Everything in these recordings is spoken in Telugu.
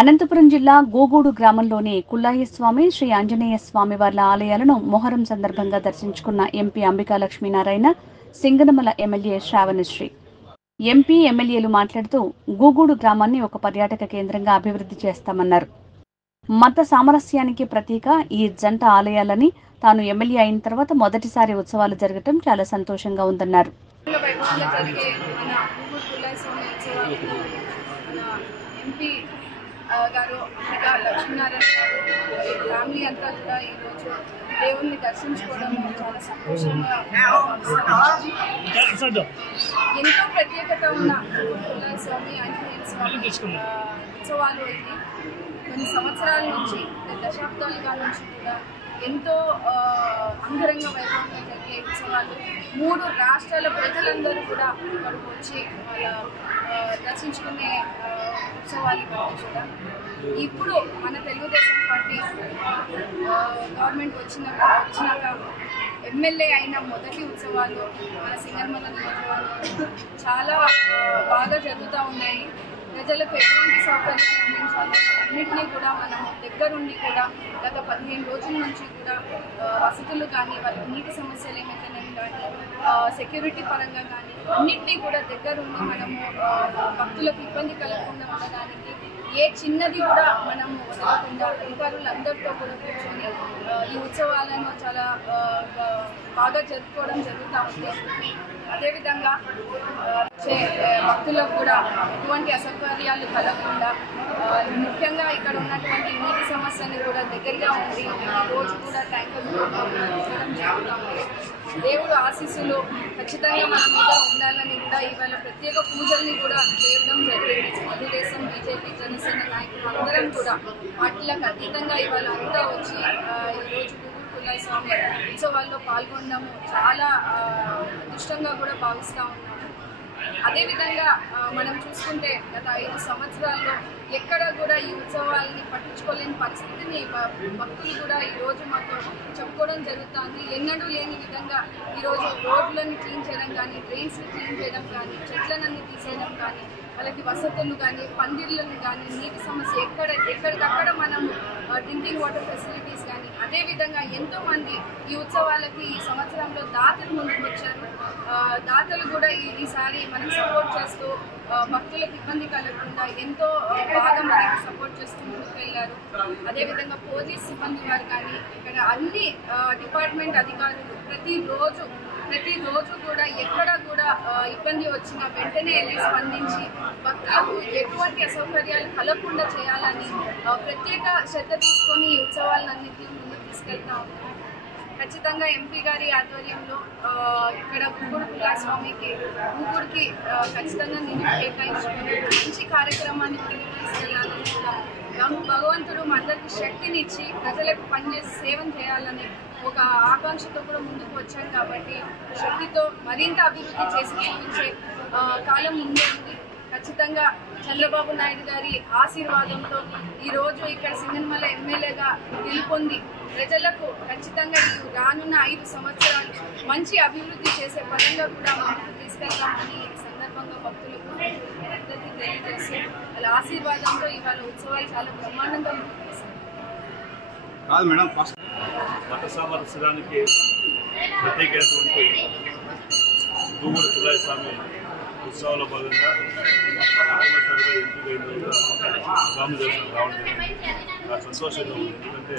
అనంతపురం జిల్లా గోగూడు గ్రామంలోని కుల్లాయస్వామి, శ్రీ ఆంజనేయ స్వామి వార్ల ఆలయాలను మొహరం సందర్భంగా దర్శించుకున్న MP Ambika Lakshminarayana, Singanamala MLA Sravanasri. MP, ఎమ్మెల్యేలు మాట్లాడుతూ గోగూడు గ్రామాన్ని ఒక పర్యాటక కేంద్రంగా అభివృద్ధి చేస్తామన్నారు. మత సామరస్యానికి ప్రతీక ఈ జంట ఆలయాలని తాను ఎమ్మెల్యే అయిన తర్వాత మొదటిసారి ఉత్సవాలు జరగటం చాలా సంతోషంగా ఉందన్నారు. గారు అంబికా లక్ష్మీనారాయణ గారు ఫ్యామిలీ అంతా కూడా ఈరోజు దేవుణ్ణి దర్శించుకోవడం చాలా సంతోషంగా ఎంతో ప్రత్యేకత ఉన్న స్వామి ఆంజనేయ స్వామి ఉత్సవాలు ఇది కొన్ని సంవత్సరాల నుంచి దశాబ్దాలుగా నుంచి కూడా ఎంతో అంగరంగ వైభవంగా జరిగే ఉత్సవాలు 3 రాష్ట్రాల ప్రజలందరూ కూడా ఇక్కడికి వచ్చి వాళ్ళ దర్శించుకునే ఉత్సవాలు కూడా. ఇప్పుడు మన తెలుగుదేశం పార్టీ గవర్నమెంట్ వచ్చినాక ఎమ్మెల్యే అయిన మొదటి ఉత్సవాలు మన సింగనమల నియోజకవర్గంలో చాలా బాగా జరుగుతూ ఉన్నాయి. ప్రజలకు ఎటువంటి సౌకర్యాలు అందించాలి అన్నింటినీ కూడా మనం దగ్గరుండి కూడా గత 15 రోజుల నుంచి కూడా వసతులు కానీ వాళ్ళకి నీటి సమస్యలు ఏమైతేనేమి కానీ సెక్యూరిటీ పరంగా కానీ అన్నింటినీ కూడా దగ్గరుండి మనము భక్తులకు ఇబ్బంది కలగకుండా ఉండడానికి ఏ చిన్నది కూడా మనము వదలకుండా అధికారులందరితో కూడా కూర్చొని ఈ ఉత్సవాలను చాలా బాగా జరుపుకోవడం జరుగుతూ ఉంది. అదేవిధంగా భక్తులకు కూడా ఎటువంటి అసౌకర్యాలు కలగకుండా ముఖ్యంగా ఇక్కడ ఉన్నటువంటి నీటి సమస్యని కూడా దగ్గరగా ఉంది రోజు కూడా ట్యాంకర్ జరుగుతూ ఉంది. దేవుడు ఆశీస్సులు ఖచ్చితంగా మన మీద ఉండాలని కూడా ఇవాళ ప్రత్యేక పూజల్ని కూడా చేయడం జరిగింది. తెలుగుదేశం, బీజేపీ, జనసేన నాయకులు అందరం కూడా వాటిలకు అతీతంగా ఇవాళ అంతా వచ్చి ఈరోజు స్వామి ఉత్సవాల్లో పాల్గొనడము చాలా అదృష్టంగా కూడా భావిస్తూ ఉన్నాము. అదేవిధంగా మనం చూసుకుంటే గత 5 సంవత్సరాల్లో ఎక్కడ కూడా ఈ ఉత్సవాలని పట్టించుకోలేని పరిస్థితిని భక్తులు కూడా ఈరోజు మాతో చెప్పుకోవడం జరుగుతుంది. ఎన్నడూ లేని విధంగా ఈరోజు రోడ్లను క్లీన్ చేయడం కానీ, డ్రైన్స్ని క్లీన్ చేయడం కానీ, చెట్లనన్నీ తీసేయడం కానీ, వాళ్ళకి వసతులు కానీ, పందిర్లను కానీ, నీటి సమస్య ఎక్కడికక్కడ మనం డ్రింకింగ్ వాటర్ ఫెసిలిటీస్ కానీ, అదేవిధంగా ఎంతోమంది ఈ ఉత్సవాలకి ఈ సంవత్సరంలో దాతలు ముందుకు వచ్చారు. దాతలు కూడా ఈసారి మనకు సపోర్ట్ చేస్తూ భక్తులకు ఇబ్బంది కలగకుండా ఎంతో బాగా మనకి సపోర్ట్ చేస్తూ ముందుకు వెళ్ళారు. అదేవిధంగా పోలీస్ సిబ్బంది వారు కానీ, ఇక్కడ అన్ని డిపార్ట్మెంట్ అధికారులు ప్రతిరోజు కూడా ఎక్కడ కూడా ఇబ్బంది వచ్చినా వెంటనే వెళ్ళి స్పందించి భక్తులకు ఎటువంటి అసౌకర్యాలు కలగకుండా చేయాలని ప్రత్యేక శ్రద్ధ తీసుకొని ఈ ఉత్సవాలన్నింటినీ ముందుకు తీసుకెళ్తా ఉన్నాం. ఖచ్చితంగా ఎంపీ గారి ఆధ్వర్యంలో ఇక్కడ గూగూడు కుల్లాయస్వామికి గూగూడుకి ఖచ్చితంగా నిధులు కేటాయించుకుని మంచి కార్యక్రమాన్ని ముందుకు తీసుకెళ్లాలని భగవంతుడు అందరికీ శక్తినిచ్చి ప్రజలకు పనిచేసి సేవం చేయాలని ఒక ఆకాంక్షతో కూడా ముందుకు వచ్చాం. కాబట్టి శక్తితో మరింత అభివృద్ధి చేసి చూపించే కాలం ముందే ఉంది. ఖచ్చితంగా చంద్రబాబు నాయుడు గారి ఆశీర్వాదంతో ఈరోజు ఇక్కడ సింగనమల ఎమ్మెల్యేగా గెలుపొంది ప్రజలకు ఖచ్చితంగా ఈ రానున్న 5 సంవత్సరాలు మంచి అభివృద్ధి చేసే పరంగా కూడా మనం తీసుకెళ్తామని ఈ సందర్భంగా భక్తులకు మద్దతు తెలియజేసి వాళ్ళ ఆశీర్వాదంతో ఇవాళ ఉత్సవాలు చాలా బ్రహ్మాండంగా మత సామరస్యానికి ప్రత్యేకమైనటువంటి గూగూడు కుల్లాయస్వామి ఉత్సవాల్లో భాగంగా మొట్టమొదటిసారిగా ఎంపికైన స్వామి దర్శనం రావడం జరిగింది. చాలా సంతోషంగా ఉంది. ఎందుకంటే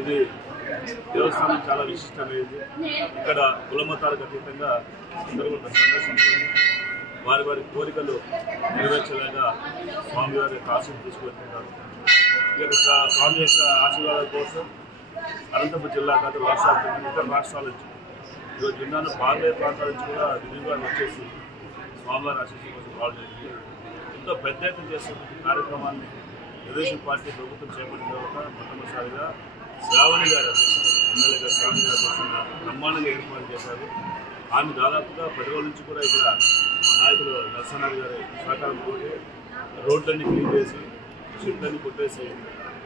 ఇది దేవస్థానం చాలా విశిష్టమైనది. ఇక్కడ కులమతాలకు అతీతంగా అందరూ కూడా సందర్శించుకొని వారి కోరికలు నెరవేర్చేలాగా స్వామివారి యొక్క ఆశీర్వాదం తీసుకువెళ్తున్నారు. స్వామి యొక్క ఆశీర్వాదాల కోసం అనంతపురం జిల్లా కాదు ఇతర రాష్ట్రాల నుంచి ఈరోజు జిల్లాలో బాగా ప్రాంతాల నుంచి కూడా విధిగా వచ్చేసి స్వామివారి ఆశీస్సు కోసం రావడం జరిగింది. ఎంతో పెద్ద ఎత్తున చేస్తున్న కార్యక్రమాన్ని తెలుగుదేశం పార్టీ ప్రభుత్వం చేపట్టిన తర్వాత మొట్టమొదటిసారిగా శ్రావణి గారు ఎమ్మెల్యేగా శ్రావణి గారు చేస్తున్న బ్రహ్మాండంగా ఏర్పాటు చేశారు. ఆమె దాదాపుగా 10 రోజుల నుంచి కూడా ఇక్కడ మా నాయకులు నరసనాథ్ గారి సహకారంతో రోడ్లన్నీ క్లీన్ చేసి చెట్లన్నీ కొట్టేసి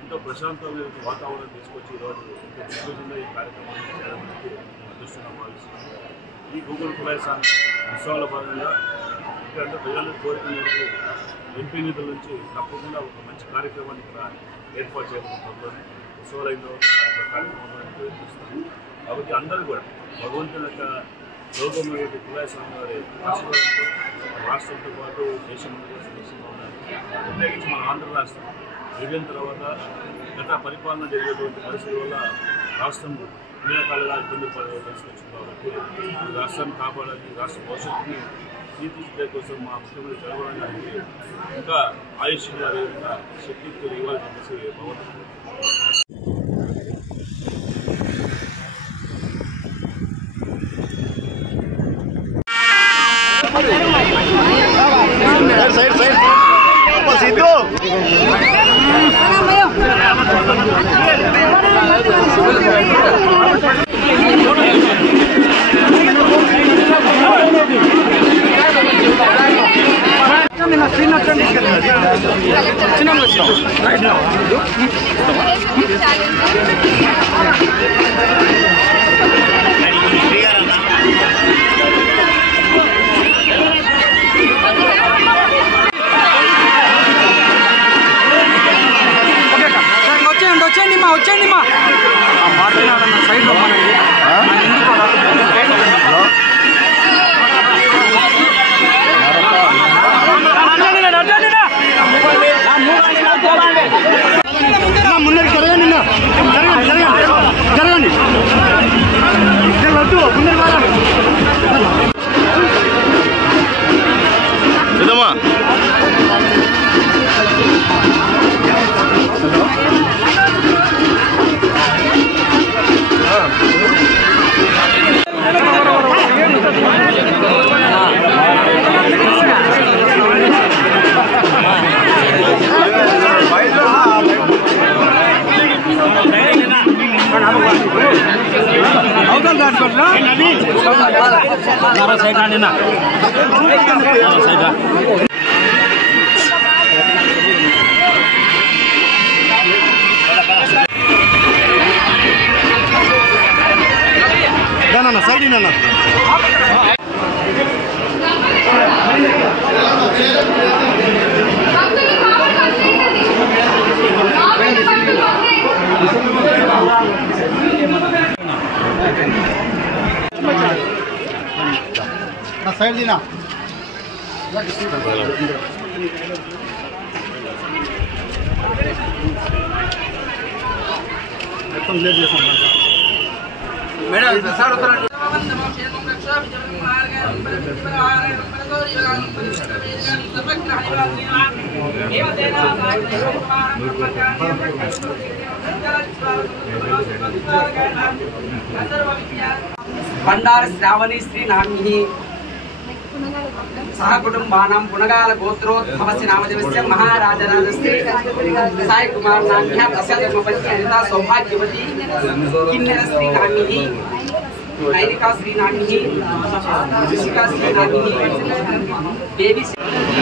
ఎంతో ప్రశాంతమైన వాతావరణం తీసుకొచ్చి ఈరోజు ఎంతో దిగ్విజయంగా ఈ కార్యక్రమాన్ని చేయడానికి అదృష్టంగా భావిస్తున్నాం. ఈ గూగూడు కుల్లాయస్వామి ఉత్సవాల భాగంగా ఇక్కడ ప్రజల కోరిక మేరకు ఎంపీ నిధుల నుంచి తప్పకుండా ఒక మంచి కార్యక్రమాన్ని ఇక్కడ ఏర్పాటు చేయడం త్వరలోనే ఉత్సవాలు అయిన తర్వాత కార్యక్రమంలో ప్రయత్నిస్తాము. కాబట్టి అందరూ కూడా భగవంతుని యొక్క లోకమైన కులాయి స్వామి వారి ఆశీర్వాదంతో రాష్ట్రంతో పాటు దేశంలో కూడా సురక్షితంగా ఉన్నారు. ప్రత్యేకించి మన ఆంధ్ర రాష్ట్రం విభజన తర్వాత గత పరిపాలన జరిగేటువంటి పరిస్థితుల వల్ల రాష్ట్రం అన్ని రకాలుగా ఇబ్బందులు పడే పరిస్థితి వచ్చింది. కాబట్టి రాష్ట్రాన్ని కాపాడాలి, రాష్ట్ర భవిష్యత్తుని తీర్చిదిద్దే కోసం మా ముఖ్యమంత్రి చదవడం గారికి ఇంకా ఆయుష్గా అదేవిధంగా శక్తితో ఇవ్వాలని చెప్పేసి భగవంతుడు వచ్చేయండి మా మాట్లాడాలన్న సైడ్లో ముందరికి జరగండి జరగండి వద్దు ముందరికి ఇదమ్మా సైడ్ అన్న సైడ్ దినా మేడం సార్ బండార శ్రావణి శ్రీ నామ్ని సహ కుటుంబానాం పునగాల గోత్రోద్భవస్య నామదేవస్య మహారాజరాజస్య సాయి కుమార్ నామ్యః ప్రసాదమపత్య అనితా సౌభాగ్యవతి కిన్నెర శ్రీ నామ్ని నైనికా శ్రీ నామ్ని ఋషికా శ్రీ నామ్ని దేవి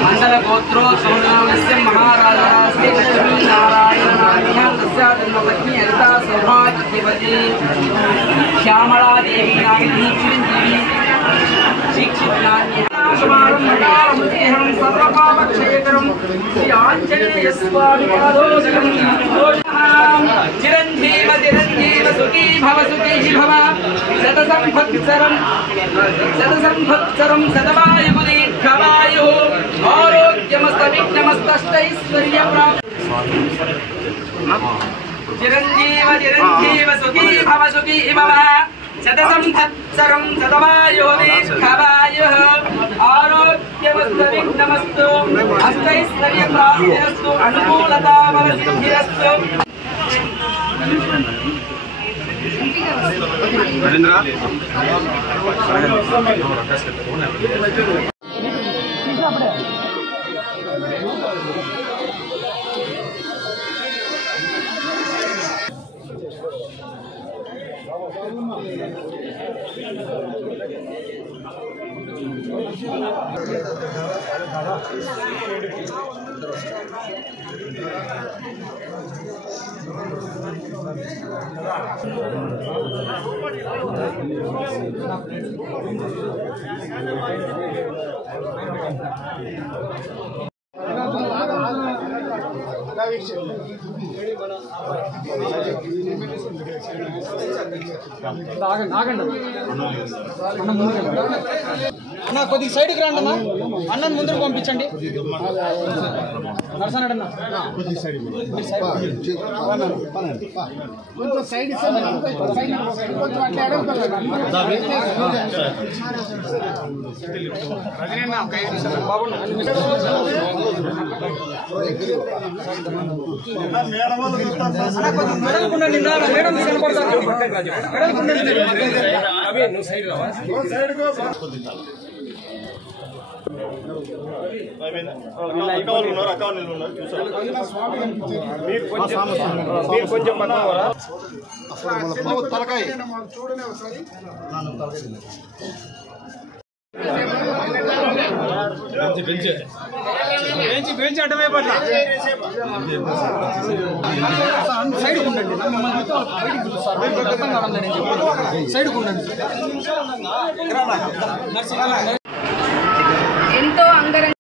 మండల గోత్రోద్భవస్య మహారాజరాజస్య లక్ష్మీ నారాయణ నామ్యః ప్రసాదమపత్య అనితా సౌభాగ్యవతి శ్యామళా దేవి నామ్ని చిరంజీవి చిరంజీవ చిరంజీవ సుఖీ భవ సుఖీ భవ శత సంవత్సరం శతవాయు దీర్ఘవాయు ఆరోగ్యమస్తవిఘ్నమస్తైశ్వర్య చిరంజీవ చిరంజీవ సుఖీ భవ సుఖీ భవ శత సంవత్సరం శతవాయు దీర్ఘవాయు ఆరోగ్యమస్తవిఘ్నమస్తు అష్టైశ్వర్య ప్రాప్తిరస్తు అనుకూలతా బల సిద్ధిరస్తు. అన్న కొద్దిగా సైడ్కి రండి అన్న, అన్నను ముందుకు పంపించండి. నరసనాడన్న కొంచెం సైడ్ తలకాయ చూడలే ఒకసారి బెంచ్ అడ్డమే పట్ల సైడ్ ఉండండి, సైడ్ ఉండండి. ఎంతో అంగరంగ